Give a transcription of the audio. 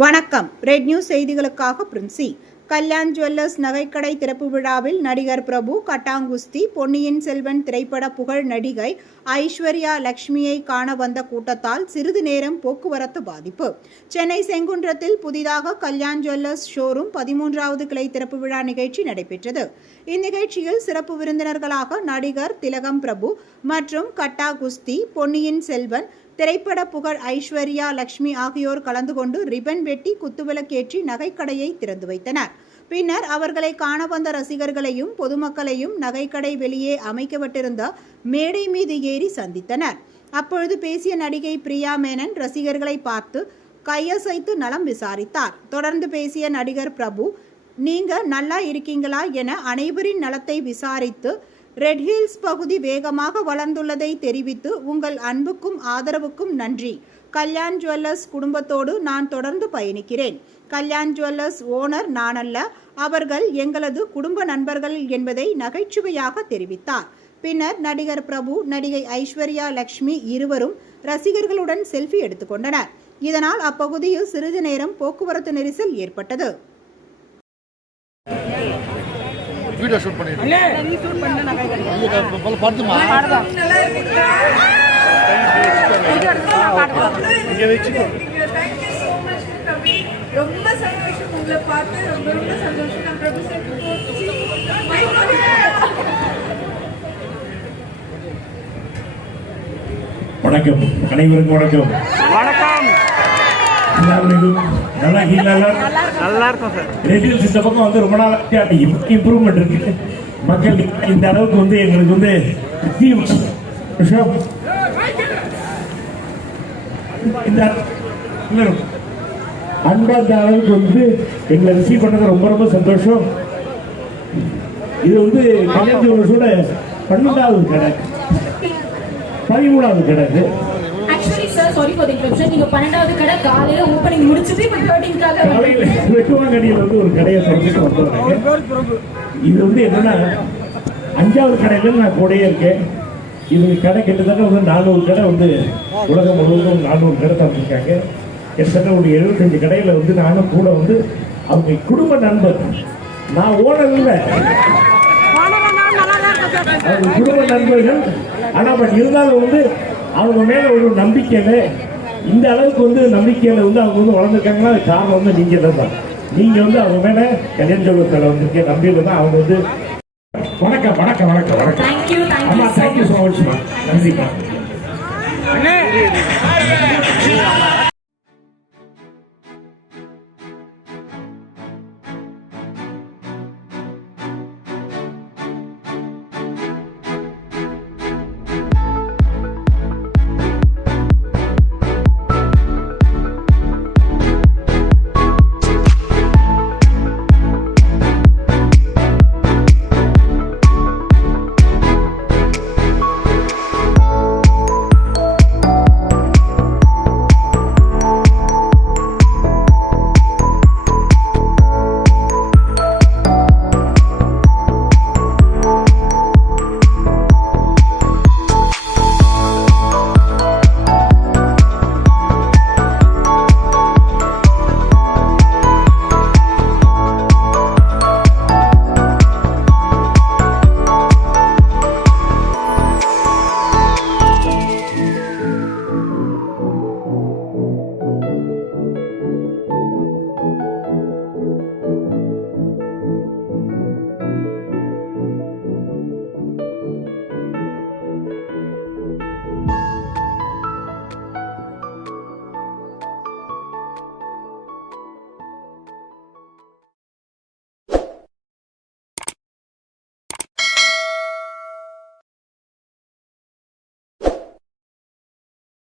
வணக்கம். Red news செய்திகளுக்காக Princy. Kalyan jewellers நகைக்கடை திறப்பு விழாவில் நடிகர் பிரபு, கட்டாங்குஸ்தி, பொன்னியின் செல்வன் திரைப்பட புகழ் நடிகை ஐஸ்வர்யா லட்சுமியை காண வந்த கூட்டத்தால் சிறிது நேரம் போக்குவரத்து பாதிப்பு. சென்னை செங்குன்றத்தில் புதிதாக கல்யாண் ஜுவல்லர்ஸ் ஷோரூம் 13வது கிளை திறப்பு விழா நிகழ்ச்சி நடைபெற்றது. இந்நிகழ்ச்சியில் சிறப்பு விருந்தினர்களாக நடிகர் திலகம் பிரபு மற்றும் கட்டாகுஸ்தி, பொன்னியின் செல்வன் திரைப்பட புகழ் ஐஸ்வர்யா லட்சுமி ஆகியோர் கலந்து கொண்டு ரிப்பன் வெட்டி குத்துவிளக்கேற்றி நகைக்கடையை திறந்து வைத்தனர். பின்னர் அவர்களை காண வந்த ரசிகர்களையும் பொதுமக்களையும் நகைக்கடை வெளியே அமைக்கப்பட்டிருந்த மேடை மீது ஏறி சந்தித்தனர். அப்பொழுது பேசிய நடிகை பிரியா மேனன் ரசிகர்களை பார்த்து கையசைத்து நலம் விசாரித்தார். தொடர்ந்து பேசிய நடிகர் பிரபு, நீங்க நல்லா இருக்கீங்களா என அனைவரின் நலத்தை விசாரித்து ரெட் ஹில்ஸ் பகுதி வேகமாக வளர்ந்துள்ளதை தெரிவித்து உங்கள் அன்புக்கும் ஆதரவுக்கும் நன்றி. கல்யாண் ஜுவல்லர்ஸ் குடும்பத்தோடு நான் தொடர்ந்து பயணிக்கிறேன். கல்யாண் ஜுவல்லர்ஸ் ஓனர் நானல்ல, அவர்கள் எங்களது குடும்ப நண்பர்கள் என்பதை நகைச்சுவையாக தெரிவித்தார். பின்னர் நடிகர் பிரபு, நடிகை ஐஸ்வர்யா லட்சுமி இருவரும் ரசிகர்களுடன் செல்ஃபி எடுத்துக்கொண்டனர். இதனால் அப்பகுதியில் சிறிது நேரம் போக்குவரத்து நெரிசல் ஏற்பட்டது. வீடியோ ஷூட் பண்ணிட்டு நீ ஷூட் பண்ண நான் கையில பாடுமா இங்க வெச்சுக்கோ. ரொம்ப சந்தோஷம் உங்களை பார்த்து, ரொம்ப சந்தோஷம். நான் பிரபு சார் வணக்கம், அனைவருக்கும் வணக்கம். வணக்கம். நல்லா இருக்கும் சார். ரெடியூஸ் இந்த பக்கம் வந்து ரொம்ப நாள் இம்ப்ரூவ்மெண்ட் இருக்கு. மக்கள் இந்த அளவுக்கு வந்து எங்களுக்கு வந்து அன்பாந்த அளவுக்கு வந்து எங்களை ரிசீவ் பண்ணது ரொம்ப ரொம்ப சந்தோஷம். இது வந்து கல்யாணத்தோட 12வது கடை, 13வது கடை. Sorry for the interruption. நீங்க 12வது கடை காலையில ஓபனிங் முடிச்சிட்டு இப்ப 13க்காக காலையில வெட்டுவாங்கடியில வந்து ஒரு கடையை திறந்துட்டு வந்தாங்க. இது வந்து என்னன்னா 5வது கடையில நான் கூடயே இருக்கேன். இது கடை கிட்டத்தட்ட வந்து 400 கடை வந்து உலகம் முழுவதும் 400 கடை திறந்துருக்காங்க. கிட்டத்தட்ட ஒரு 75 கடையில வந்து நானும் கூட வந்து அவங்க குடும்ப நண்பர். நான் ஓனர் இல்லை, அவங்க குடும்ப நண்பர்கள். ஆனா பட் இருந்தாலும் வந்து அவங்க மேல ஒரு நம்பிக்கையில, இந்த அளவுக்கு வந்து நம்பிக்கையில வந்து அவங்க வந்து வளர்ந்துருக்காங்கன்னா அது காரணம் வந்து நீங்க தான். நீங்க வந்து அவங்க மேல கல்யாண ஜோகத்தில் வந்திருக்க நம்பிக்கை தான் அவங்க வந்து. வணக்கம் வணக்கம் வணக்கம் வணக்கம். ஆமா, தேங்க்யூ ஸோ மச். நன்றிப்பா.